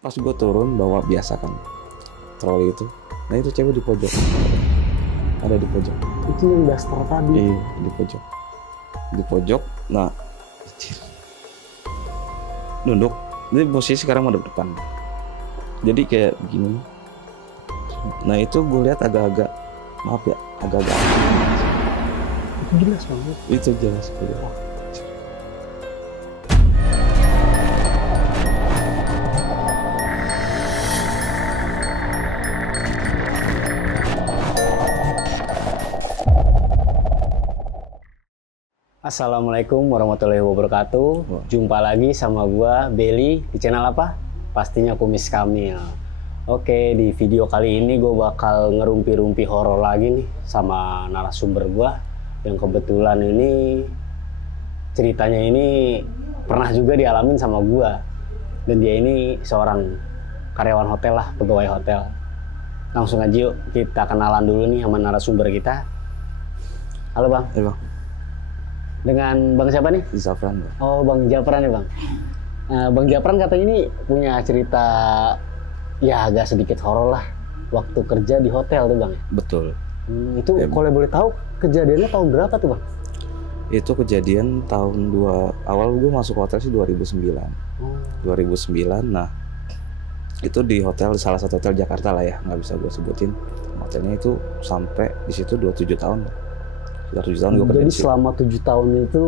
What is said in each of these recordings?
Pas gue turun bawa biasa kan troli itu, nah itu cewek di pojok, ada di pojok. Itu yang daster tadi. Iya, di pojok. Nah, nunduk. Ini posisi sekarang madep depan. Jadi kayak begini. Nah itu gue lihat agak-agak, maaf ya, agak-agak. Itu jelas banget. Itu jelas gue. Assalamualaikum warahmatullahi wabarakatuh. Jumpa lagi sama gua Belly di channel apa? Pastinya Kumis Kamil. Oke, di video kali ini gua bakal ngerumpi-rumpi horor lagi nih sama narasumber gua yang kebetulan ini ceritanya ini pernah juga dialamin sama gua. Dan dia ini seorang karyawan hotel lah, pegawai hotel. Langsung aja yuk kita kenalan dulu nih sama narasumber kita. Halo Bang. Bang. Dengan Bang siapa nih? Zafran, Bang. Oh, Bang Japran ya Bang. Bang Japran katanya ini punya cerita ya agak sedikit horor lah waktu kerja di hotel tuh Bang. Betul. Itu kalau boleh tahu kejadiannya tahun berapa tuh Bang? Itu kejadian awal gue masuk hotel sih 2009. 2009. Nah, itu di hotel, salah satu hotel Jakarta lah ya, nggak bisa gue sebutin. Hotelnya itu sampai di situ 27 tahun. Sudah 7 tahun gue kerja. Jadi selama 7 tahun itu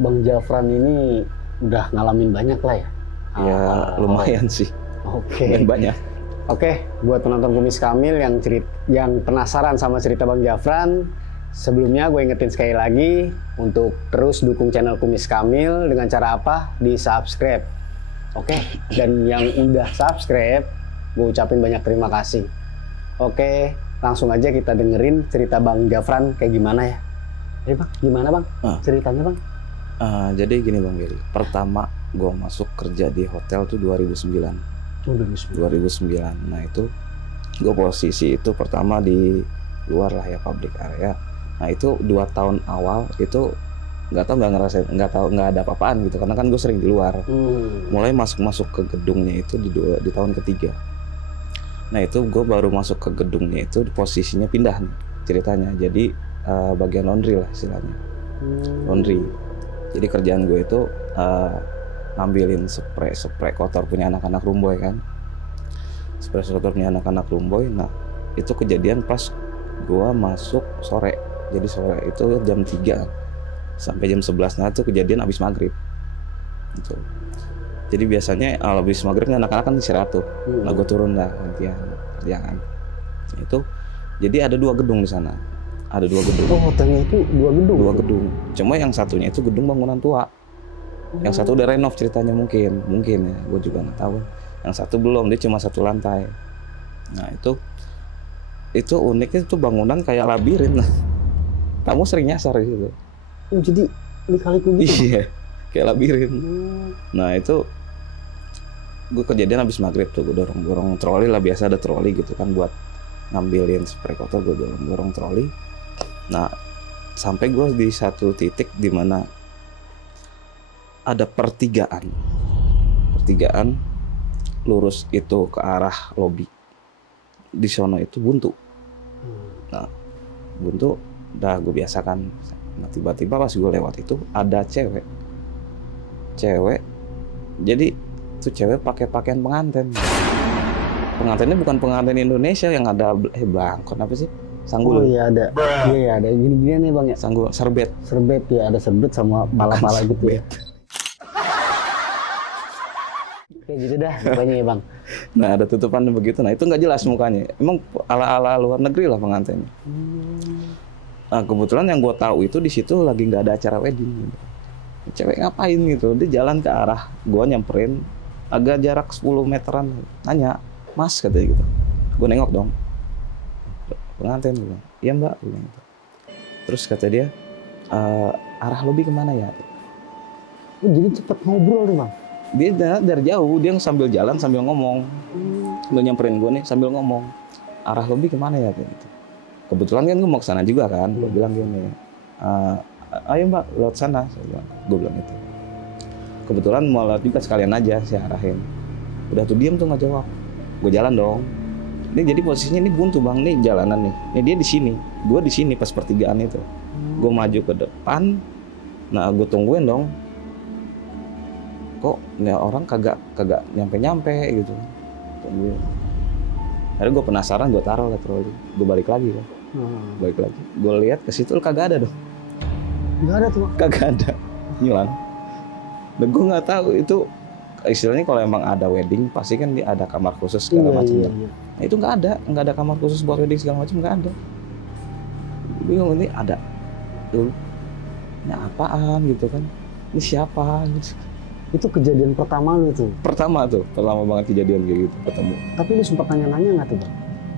Bang Japran ini udah ngalamin banyak lah ya? Ya lumayan sih. Oke. Banyak. Oke, buat penonton Kumis Kamil yang penasaran sama cerita Bang Japran, sebelumnya gue ingetin sekali lagi untuk terus dukung channel Kumis Kamil dengan cara apa? Di subscribe. Oke, dan yang udah subscribe, gue ucapin banyak terima kasih. Oke, langsung aja kita dengerin cerita Bang Japran kayak gimana ya. Bang, gimana Bang ceritanya Bang? Jadi gini Bang Gary, pertama gue masuk kerja di hotel tuh 2009. 2009. Nah itu gue posisi itu pertama di luar lah ya, public area. Nah itu 2 tahun awal itu nggak ada apa-apaan gitu, karena kan gue sering di luar. Mulai masuk ke gedungnya itu di tahun ketiga. Nah itu gue baru masuk ke gedungnya itu posisinya pindah nih ceritanya. Jadi bagian laundry lah istilahnya. Laundry. Jadi kerjaan gue itu ngambilin spray kotor punya anak-anak rumboy kan. Spray kotor punya anak-anak rumboy. Nah itu kejadian pas gue masuk sore. Jadi sore itu jam 3 sampai jam 11. Nah itu kejadian abis maghrib gitu. Jadi biasanya abis maghrib anak-anak kan istirahat tuh. Nah gue turun lah gantian kerjaan. Itu jadi ada 2 gedung di sana. Ada 2 gedung. Oh, hotelnya itu 2 gedung? 2 gedung. Cuma yang satunya itu gedung bangunan tua. Yang satu udah renov ceritanya mungkin ya, gue juga nggak tahu. Yang satu belum, dia cuma 1 lantai. Nah itu uniknya itu bangunan kayak labirin. Kamu sering nyasar gitu. Oh, jadi lika-liku gitu? Iya, kayak labirin. Nah itu gue kejadian habis maghrib tuh, gue dorong troli lah, biasa ada troli gitu kan buat ngambilin spray kotor, gue dorong troli. Nah sampai gue di satu titik di mana ada pertigaan lurus itu ke arah lobi. Di sono itu buntu. Nah buntu udah gue biasakan. Nah tiba-tiba pas gue lewat itu ada cewek. Jadi tuh cewek pakai pakaian pengantin. Pengantinnya bukan pengantin Indonesia yang ada bang, kenapa sih? Sanggul. Oh iya ada. Iya ada gini-gini nih Bang ya. Sanggul, serbet ya, ada serbet sama pala-pala gitu ya. Kayak gitu dah pokoknya ya Bang. Nah ada tutupan begitu. Nah itu nggak jelas mukanya. Emang ala luar negeri lah pengantinnya. Nah kebetulan yang gue tahu itu di situ lagi nggak ada acara wedding gitu. Cewek ngapain gitu, dia jalan ke arah gue, nyamperin agak jarak 10 meteran, nanya, "Mas," katanya gitu. Gue nengok dong, pengantin, gue bilang, "Iya Mbak," gue bilang gitu. Terus kata dia, "Arah lobi kemana ya?" Oh, jadi cepet ngobrol nih Bang? Dia dari jauh, dia sambil jalan sambil ngomong, sambil nyamperin gue nih sambil ngomong, "Arah lobi kemana ya?" gitu. Kebetulan kan gue mau ke sana juga kan, gue bilang gini, "Ayo Mbak, lewat sana," gue bilang itu. Kebetulan mau lewat juga sekalian aja saya arahin. Udah tuh diam tuh nggak jawab. Gue jalan dong. Ini jadi posisinya ini buntu bang, nih jalanan nih. Ini dia di sini, gue di sini pas pertigaan itu. Gue maju ke depan, nah gue tungguin dong. Kok nih orang kagak nyampe gitu. Tungguin. Akhirnya gue penasaran, gue taruh troli. Gue balik lagi kan. Balik lagi. Gue lihat ke situ kagak ada dong. Nggak ada tuh. Kagak ada. Nyilang. Dan gue nggak tahu itu istilahnya kalau emang ada wedding pasti kan dia ada kamar khusus segala macam. Iya. Nah, itu nggak ada kamar khusus buat wedding segala macam, nggak ada. Bingung ini ada dulu. Ini apaan gitu kan? Ini siapa gitu. Itu kejadian pertama lu tuh? Pertama banget kejadian kayak gitu ketemu. Tapi lu sempat nanya-nanya nggak tuh bang?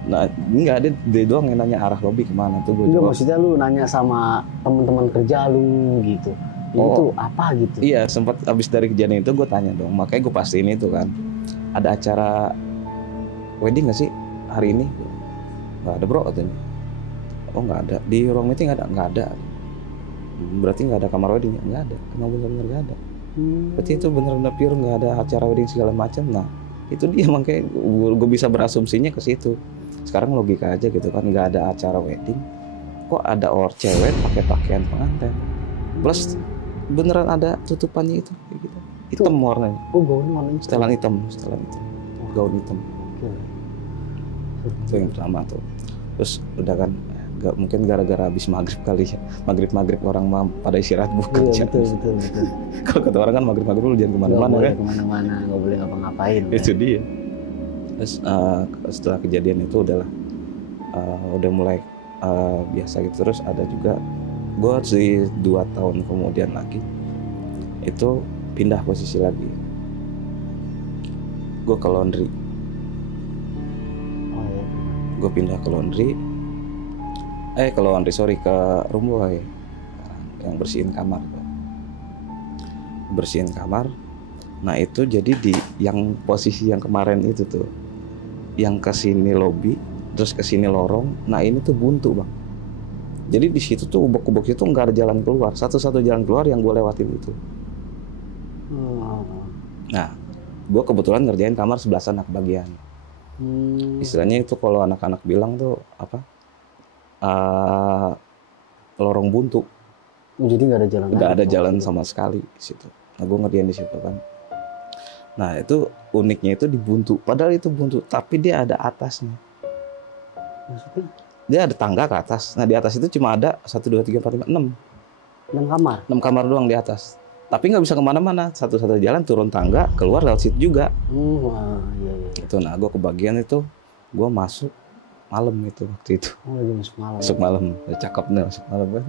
Nah enggak, dia doang yang nanya arah lobi kemana tuh. Enggak, maksudnya lu nanya sama teman-teman kerja lu gitu. Itu apa gitu? Iya, sempat abis dari kejadian itu gue tanya dong, makanya gue pastiin itu kan. Ada acara wedding nggak sih hari ini? Nggak ada bro katanya. Oh nggak ada, di ruang meeting nggak ada. Berarti nggak ada kamar wedding? Nggak ada, emang benar-benar nggak ada. Berarti itu benar-benar pure nggak ada acara wedding segala macam. Nah itu dia makanya gue bisa berasumsinya ke situ. Sekarang logika aja gitu kan, nggak ada acara wedding, kok ada cewek pakai pakaian pengantin, plus beneran ada tutupannya itu kayak gitu. Hitam warnanya. Oh, gaun warnanya. Setelan hitam. Gaun hitam. Itu yang pertama tuh. Terus udah kan, gak mungkin gara-gara habis maghrib kali ya. Maghrib orang pada istirahat bukan. Iya, betul. Kalau kata orang kan maghrib lu jangan kemana-mana kan. Kemana-mana, nggak boleh ngapa-ngapain. Itu dia. Terus setelah kejadian itu udah mulai biasa gitu. Terus ada juga gue sih 2 tahun kemudian lagi itu pindah posisi lagi, gue ke laundry. Gue pindah ke laundry ke room boy yang bersihin kamar. Nah itu jadi di yang posisi yang kemarin itu tuh, yang kesini lobby terus kesini lorong. Nah ini tuh buntu bang. Jadi di situ tuh ubok-ubok itu nggak ada jalan keluar. Satu-satu jalan keluar yang gue lewatin itu. Nah, gue kebetulan ngerjain kamar 11 anak bagian. Istilahnya itu kalau anak-anak bilang tuh apa? Lorong buntu. Jadi nggak ada jalan. Nggak ada jalan sama sekali di situ. Nah, gue ngerjain di situ kan. Nah, itu uniknya itu di buntu. Padahal itu buntu, tapi dia ada atasnya. Maksudnya? Dia ada tangga ke atas. Nah di atas itu cuma ada 1, 2, 3, 4, 5, 6 kamar? 6 kamar doang di atas. Tapi nggak bisa kemana-mana. Satu-satu jalan turun tangga, keluar lewat situ juga. Iya. Itu, nah gue kebagian itu, gue masuk malam itu waktu itu. Lagi masuk malam. Masuk malam, ya, cakep nih masuk malam kan.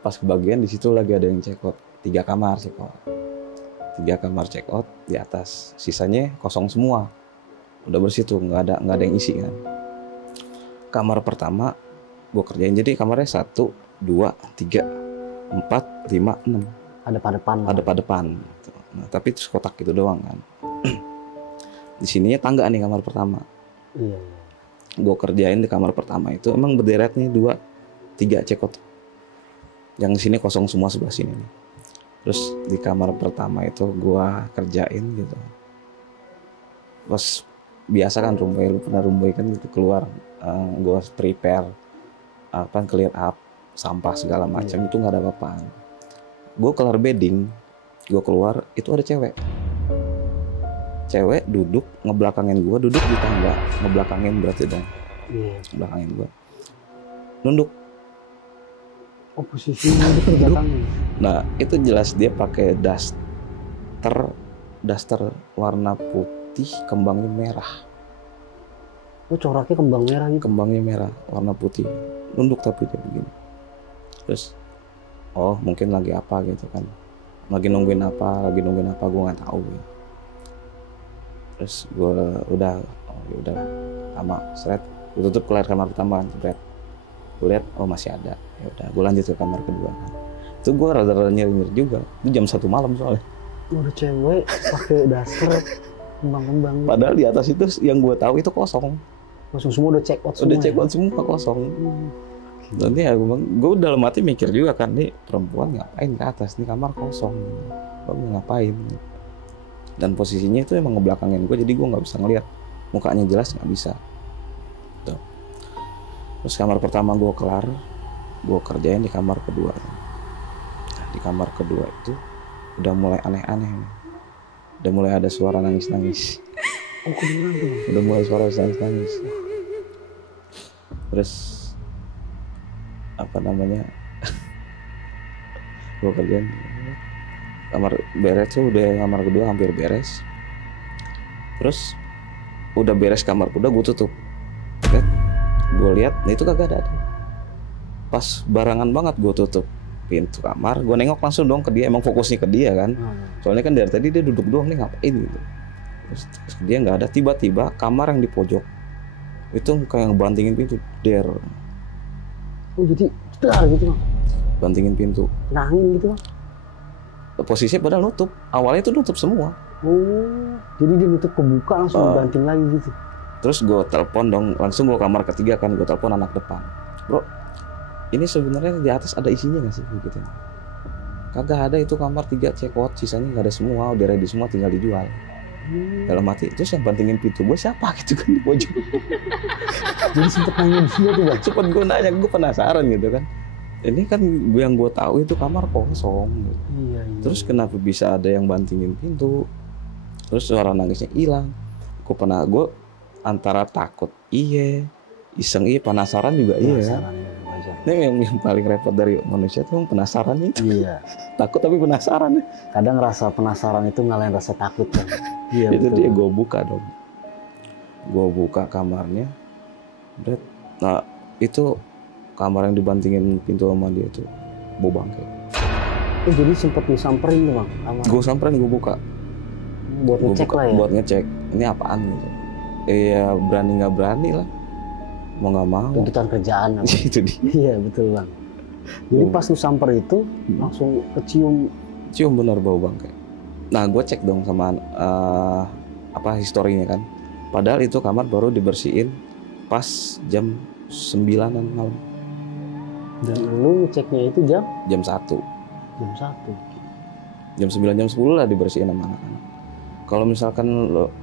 Pas kebagian di situ lagi ada yang check out. 3 kamar check out di atas. Sisanya kosong semua. Udah bersih tuh, nggak ada yang isi kan. Kamar pertama gue kerjain, jadi kamarnya 1, 2, 3, 4, 5, 6. Ada pada depan. Nah, tapi itu kotak gitu doang kan. Di sininya tangga nih kamar pertama. Iya. Gue kerjain di kamar pertama itu emang berderet nih 2, 3 cekot. Yang sini kosong semua sebelah sini nih. Terus di kamar pertama itu gue kerjain gitu. Pas biasa kan rumboy, lu pernah rumboy kan gitu, keluar. Gue prepare clear up sampah segala macam. Itu nggak ada apa-apaan. Gue kelar bedding, gue keluar itu ada cewek duduk ngebelakangin gue, duduk di tangga ngebelakangin berarti dong. Belakangin gue nunduk. Posisinya di belakangnya. Nah itu jelas dia pakai daster warna putih, kembangnya merah. Coraknya kembang merah nih. Kembangnya merah, warna putih. Nunduk tapi dia begini. Terus, mungkin lagi apa gitu kan. Lagi nungguin apa gue nggak tahu. Gitu. Terus gue udah lama seret. Gue tutup kelar kamar pertama kan, seret. Gue lihat, masih ada. Ya udah, gue lanjut ke kamar kedua kan. Itu gue rada-rada nyir-nyir juga. Itu jam 1 malam soalnya. Ada cewek pakai daster kembang-kembang. Padahal di atas itu yang gue tahu itu kosong. Kosong semua, udah check out semua. Udah check out semua kosong. Nanti ya gue dalam hati mikir juga kan, nih perempuan ngapain ke atas, nih kamar kosong. Gue ngapain? Dan posisinya itu emang ngebelakangin gue, jadi gue nggak bisa ngeliat mukanya, jelas nggak bisa. Tuh. Terus kamar pertama gue kelar, gue kerjain di kamar kedua. Nah, di kamar kedua itu udah mulai aneh-aneh, udah mulai ada suara nangis-nangis. Oh, kedengeran tuh. Udah mulai suara nangis-nangis. Terus apa namanya? Gue kerjain kamar beres tuh, udah kamar kedua hampir beres. Terus udah beres kamar kedua, gue tutup. Gue lihat, nah itu kagak ada. Pas barangan banget gue tutup pintu kamar, gue nengok langsung dong ke dia, emang fokusnya ke dia kan. Soalnya kan dari tadi dia duduk doang nih, ngapain gitu. Terus dia nggak ada. Tiba-tiba kamar yang di pojok itu kayak ngebantingin pintu, der. Oh jadi dar gitu bang? Bantingin pintu. Nangin gitu bang? Posisinya padahal nutup. Awalnya itu nutup semua. Oh, jadi dia nutup kebuka langsung banting lagi gitu. Terus gue telepon dong, langsung gue kamar ketiga kan, gue telepon anak depan. Bro, ini sebenarnya di atas ada isinya nggak sih? Gitu. Kagak ada, itu kamar 3 check out, sisanya nggak ada semua, udah ready semua, tinggal dijual. Dalam hati, terus yang bantingin pintu gue siapa gitu kan di pojok. Jadi sempet nanya dia tuh bang? Sempet gue nanya, gue penasaran gitu kan. Ini kan yang gue tahu itu kamar kosong. Gitu. Iya. Terus kenapa bisa ada yang bantingin pintu? Terus suara nangisnya hilang. Gue antara takut iya, iseng iya, penasaran juga iya. Ini yang paling repot dari manusia tuh penasaran itu. Iya. Takut tapi penasaran. Kadang rasa penasaran itu ngalahin rasa takut kan. Iya. Itu betul. Dia gue buka dong. Gue buka kamarnya. Nah itu kamar yang dibantingin pintu sama dia tuh bau bangkai. Oh jadi sempet disamperin tuh bang? Gue samperin, gue buka. Buat ngecek lah ya? Buat ngecek, ini apaan gitu. Iya berani nggak berani lah. Mau nggak mau. Tuntutan kerjaan. Itu dia. Iya betul bang. Jadi pas lu samper itu langsung kecium. Cium bener bau bangkai. Nah gue cek dong sama historinya kan. Padahal itu kamar baru dibersihin pas jam 9-an malam. Dan lu ngeceknya itu jam? Jam 1. Jam 1. Jam 9, jam 10 lah dibersihin sama anak-anak. Kalau misalkan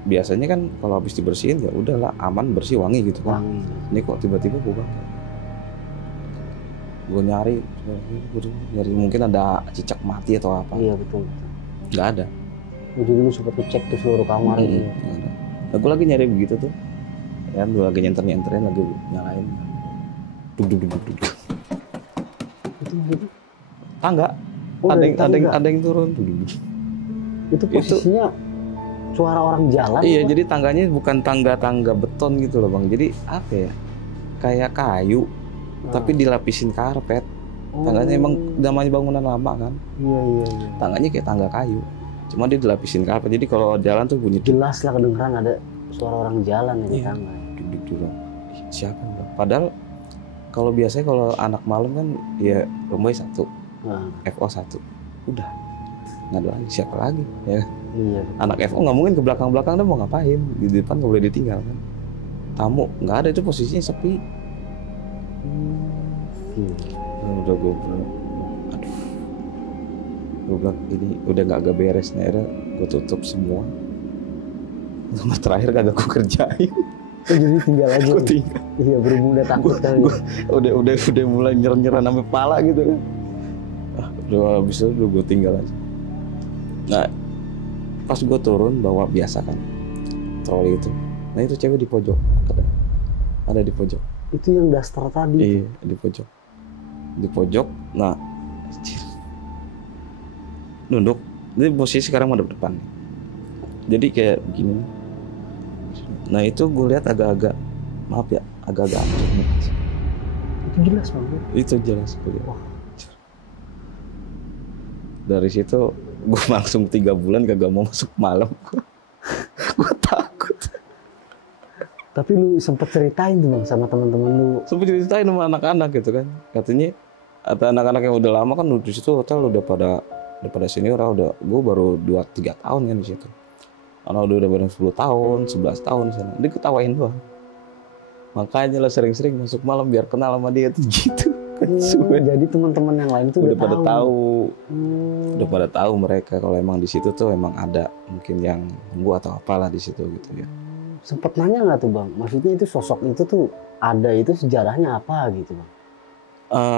biasanya kan kalau habis dibersihin ya udahlah aman, bersih, wangi gitu kan. Wangi. Ini kok tiba-tiba bau bangkai. Gue nyari mungkin ada cicak mati atau apa. Iya betul. Nggak ada. Jadi lu sempat ngecek tuh seluruh kamar gitu. Nah, gue lagi nyari begitu tuh. Ya, gue lagi nyenter-nyenterin, lagi nyalain. Duk. Itu tangga. Oh, ada yang turun. Itu posisinya suara orang jalan. Iya, jadi tangganya bukan tangga beton gitu loh bang. Jadi apa ya? Kayak kayu, tapi dilapisin karpet. Tangganya emang namanya bangunan lama kan. Iya. Tangganya kayak tangga kayu. Cuma dia dilapisin karpet. Jadi kalau jalan tuh bunyi. Jelas lah kedengeran ada suara orang jalan di tangga. Duduk. Siapa bang? Padahal kalau biasanya kalau anak malam kan ya rumahnya 1, FO 1. Udah. Nggak ada lagi, siapa lagi ya. Iya. Anak FO nggak mungkin ke belakang dia mau ngapain, di depan nggak boleh ditinggal kan. Tamu nggak ada, itu posisinya sepi. Udah gue bilang, aduh, gue bilang ini udah nggak beres nih, akhirnya gue tutup semua. Sama terakhir kagak gue kerjain. Jadi tinggal aja. Gue tinggal. Iya, berhubung udah takut kali. Udah mulai nyerang sampai pala gitu kan. Udah habis itu gue tinggal aja. Nah, pas gue turun bawa biasa kan troli itu. Nah itu cewek di pojok, ada di pojok. Itu yang daster tadi. Iya, di pojok. Nah, nunduk. Jadi posisi sekarang madep depan. Jadi kayak begini. Nah itu gue lihat agak-agak, maaf ya, agak-agak aneh. Itu jelas banget. Itu jelas. Wah. Dari situ gue langsung 3 bulan kagak mau masuk malam. Gue takut. Tapi lu sempet ceritain tuh bang sama teman-teman lu? Sempet ceritain sama anak-anak gitu kan. Katanya ada anak-anak yang udah lama kan di situ hotel udah pada senior, udah gue baru 2-3 tahun kan di situ. Karena udah pada 10 tahun, 11 tahun di sana. Dia ketawain doang. Makanya lah sering-sering masuk malam biar kenal sama dia tuh gitu. Kan Jadi teman-teman yang lain tuh udah pada tahu. Udah pada tahu mereka kalau emang di situ tuh emang ada mungkin yang nunggu atau apalah di situ gitu ya. Sempet nanya nggak tuh bang? Maksudnya itu sosok itu tuh ada itu sejarahnya apa gitu bang?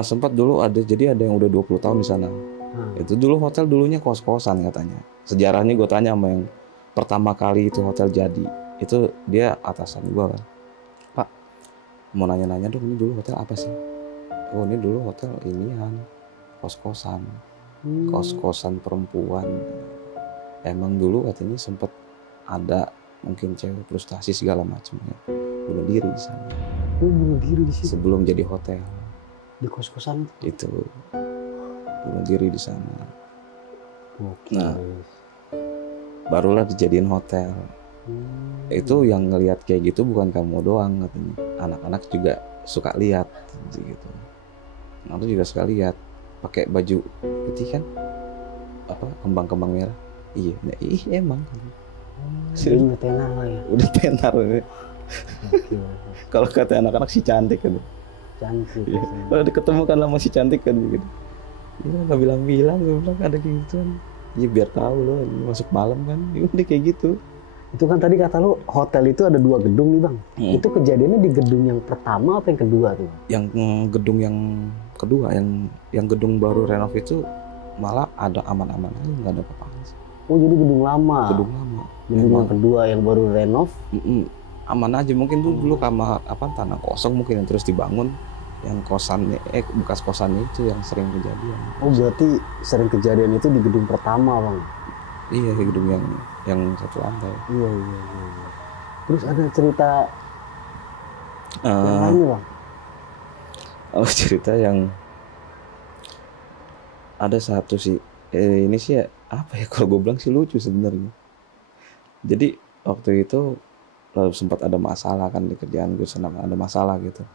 Sempat dulu ada, jadi ada yang udah 20 tahun di sana. Itu dulu hotel dulunya kos-kosan katanya. Sejarahnya gue tanya sama yang pertama kali itu hotel jadi. Itu dia atasan gue kan. Pak, mau nanya-nanya dong, ini dulu hotel apa sih? Oh, ini dulu hotel inian, kos-kosan. Kos-kosan perempuan. Emang dulu katanya sempat ada mungkin cewek frustasi segala macamnya. Bunuh diri di sana. Bunuh diri di situ. Sebelum jadi hotel. Di kos-kosan itu bunuh diri di sana. Nah, barulah dijadiin hotel. Itu yang ngelihat kayak gitu bukan kamu doang katanya. Anak-anak juga suka lihat gitu. Anak juga suka lihat pakai baju putih kan? Apa kembang-kembang merah? Iya, emang. Udah tenar lah ya. Udah tenar. Kalau kata anak-anak sih cantik kan. Cantik. Ya. Kalau ketemu kan sama si cantik kan gitu. Ya nggak bilang-bilang, gue bilang ada kayak gitu kan. Ya biar tahu loh, masuk malam kan. Ya udah kayak gitu. Itu kan tadi kata lo hotel itu ada 2 gedung nih bang. Itu kejadiannya di gedung yang pertama apa yang kedua tuh? Yang gedung yang kedua, yang gedung baru renov itu malah ada aman-aman aja, nggak ada apa-apa. Oh jadi gedung lama. Gedung lama. Gedung yang kedua yang baru renov. Aman aja, mungkin dulu kamar tanah kosong mungkin yang terus dibangun. Yang kosannya bekas kosannya itu yang sering kejadian. Oh berarti sering kejadian itu di gedung pertama bang? Iya, di gedung yang satu lantai. Iya. Terus ada cerita yang lainnya bang? Oh cerita yang ada satu sih. Ini sih ya, apa ya kalau gue bilang sih lucu sebenarnya. Jadi waktu itu lalu sempat ada masalah kan di kerjaan gue, senang ada masalah gitu.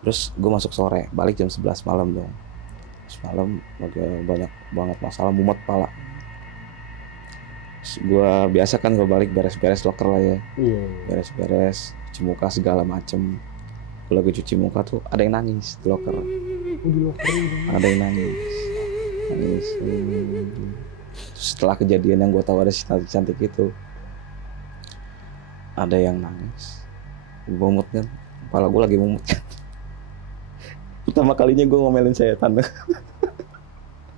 Terus gue masuk sore, balik jam 11 malam dong. Semalam lagi banyak banget masalah, mumet pala. Gue biasa kan gue balik beres-beres loker lah ya. Iya. Beres-beres, cuci muka segala macem. Gue lagi cuci muka tuh ada yang nangis di loker. Di loker ada yang nangis. Setelah kejadian yang gue tahu ada si cantik itu, ada yang nangis. Mumut kan, kepala gue lagi mumut kan. Pertama kalinya gue ngomelin setan.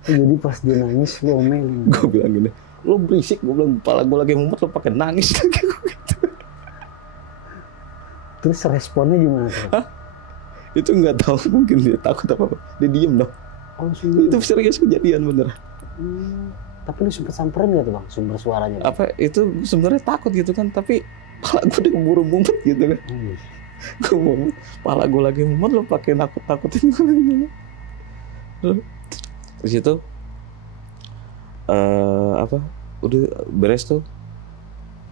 Jadi pas dia nangis lo ngomelin. Gue bilang gini, lo berisik, gue bilang kepala gue lagi mumut lo pakai nangis lagi gitu. Terus responnya gimana tuh? Hah? Itu nggak tahu, mungkin dia takut apa, dia diem dong. Oh, itu serius kejadian bener. Tapi lu sempet samperin gak tuh bang sumber suaranya? Apa itu sebenarnya takut gitu kan, tapi kepala gue udah keburu mumet gitu kan. Gue mumet, kepala gue lagi mumet lo pakai nakut-nakutin gue lagi. Terus itu udah beres tuh,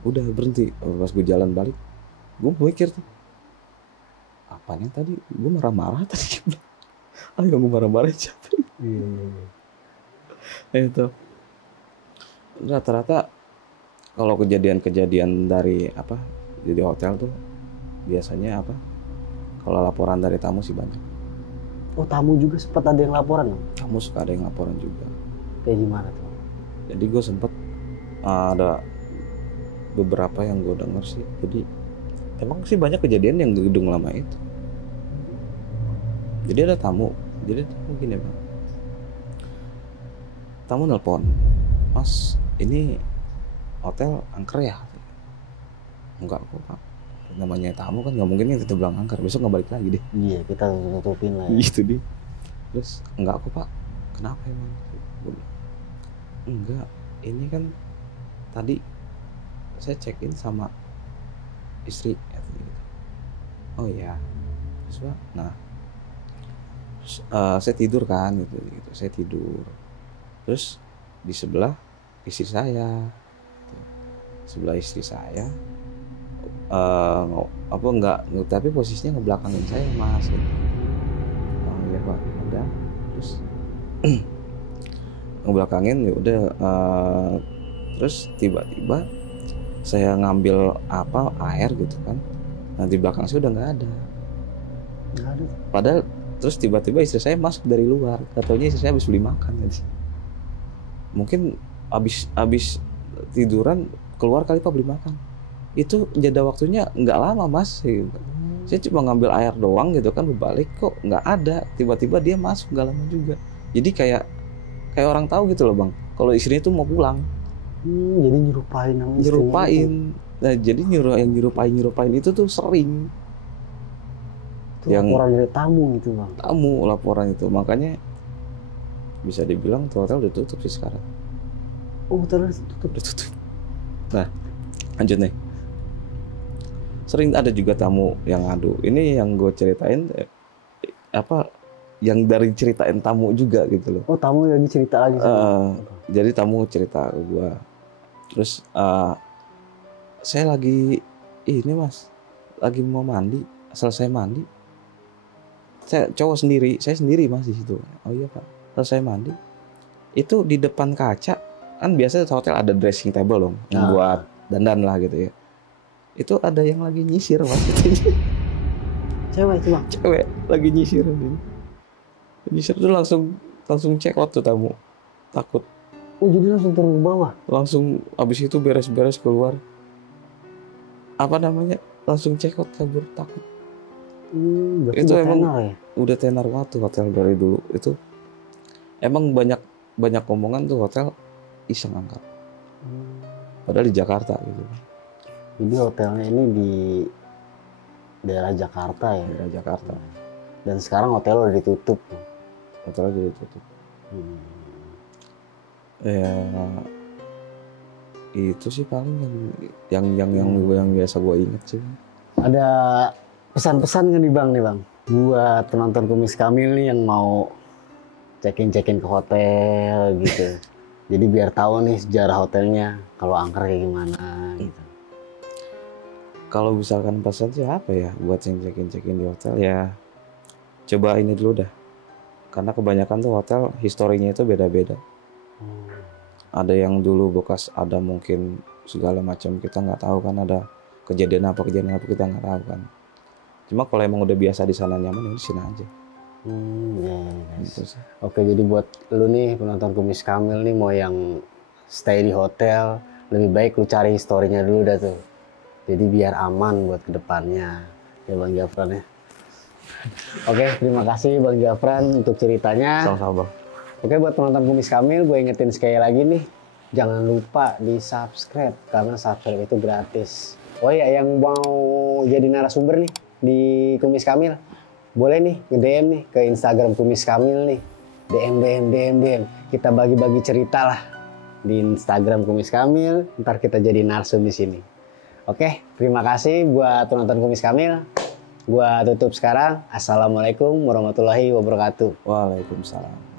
udah berhenti. Pas gue jalan balik, gue mikir tuh, apanya tadi? Gue marah-marah tadi. Ayo gue marah-marah siapa? Itu rata-rata kalau kejadian-kejadian dari jadi hotel tuh biasanya kalau laporan dari tamu sih banyak. Oh tamu juga sempat ada yang laporan? Tamu suka ada yang laporan juga. Kayak gimana tuh? Jadi gue sempet ada beberapa yang gue denger sih. Jadi emang sih banyak kejadian yang di gedung lama itu. Jadi ada tamu, jadi mungkin ya bang, tamu nelpon, mas ini hotel angker ya? Enggak kok pak, namanya tamu kan nggak mungkin kita bilang angker, besok nggak balik lagi deh. Iya kita tutupin lah ya. Gitu deh. Terus enggak kok pak, kenapa emang? Enggak, ini kan tadi saya check in sama istri. Oh iya, terus pak, nah saya tidur kan gitu, saya tidur. Terus di sebelah istri saya, tapi posisinya ngebelakangin saya mas. Gitu. Oh iya pak, ada. Terus ngebelakangin ya udah. Terus tiba-tiba saya ngambil air gitu kan. Nah di belakang saya udah nggak ada. Padahal Terus tiba-tiba istri saya masuk dari luar, katanya istri saya habis beli makan gitu. Mungkin habis tiduran keluar kali Pak beli makan. Itu jeda waktunya nggak lama Mas. Saya cuma ngambil air doang gitu kan, berbalik kok nggak ada. Tiba-tiba dia masuk nggak lama juga. Jadi kayak orang tahu gitu loh Bang. Kalau istrinya tuh mau pulang. Jadi nyerupain sama istrinya. Nyerupain. Nah, jadi yang nyerupain itu tuh sering. Itu yang laporan dari tamu gitu Bang. Tamu laporan itu, makanya bisa dibilang tuh hotel udah tutup sih sekarang. Oh, hotel tutup. Udah tutup. Nah, lanjut nih. Sering ada juga tamu yang ngadu. Ini yang gue ceritain yang dari ceritain tamu juga gitu loh. Oh, tamu lagi cerita lagi sama. Jadi tamu cerita ke gue. Terus saya lagi ini Mas, lagi mau mandi, selesai mandi. Saya sendiri Mas di situ. Oh iya Pak, selesai mandi. Itu di depan kaca, kan biasanya hotel ada dressing table dong, yang buat dandan lah gitu ya. Itu ada yang lagi nyisir Mas. Cewek itu Bang? Cewek lagi nyisir. Nyisir tuh langsung check out tuh tamu. Takut. Oh, jadi langsung turun ke bawah? Langsung abis itu beres-beres keluar. Langsung check out kabur, takut. Itu emang ya? Udah tenar banget tuh hotel dari dulu. Itu emang banyak omongan tuh hotel iseng angkat. Padahal di Jakarta gitu. Jadi hotelnya ini di daerah Jakarta ya? Daerah Jakarta. Dan sekarang hotel udah ditutup. Hotel udah ditutup. Ya itu sih paling yang biasa gue inget sih. Ada pesan-pesan nggak nih Bang buat penonton Kumis Kamil nih yang mau check-in ke hotel gitu. Jadi biar tahu nih sejarah hotelnya kalau angker kayak gimana gitu. Kalau misalkan pesan sih apa ya buat yang check-in di hotel ya, coba ini dulu dah. Karena kebanyakan tuh hotel historinya itu beda-beda. Ada yang dulu bekas ada mungkin segala macam, kita nggak tahu kan, ada kejadian apa kita nggak tahu kan. Cuma kalau emang udah biasa di sana nyaman, ya di sini aja. Gitu. Oke, jadi buat lu nih penonton Kumis Kamil nih mau yang stay di hotel, lebih baik lu cari historinya dulu dah tuh. Jadi biar aman buat kedepannya ya Bang Jafran ya. Oke, terima kasih Bang Jafran untuk ceritanya. Sama-sama. Oke, buat penonton Kumis Kamil, gue ingetin sekali lagi nih, jangan lupa di subscribe karena subscribe itu gratis. Oh iya, yang mau jadi narasumber nih di Kumis Kamil, boleh nih nge-DM nih ke Instagram Kumis Kamil nih. DM. Kita bagi-bagi cerita lah di Instagram Kumis Kamil, ntar kita jadi narsum di sini. Oke, terima kasih buat penonton Kumis Kamil. Gua tutup sekarang. Assalamualaikum warahmatullahi wabarakatuh. Waalaikumsalam.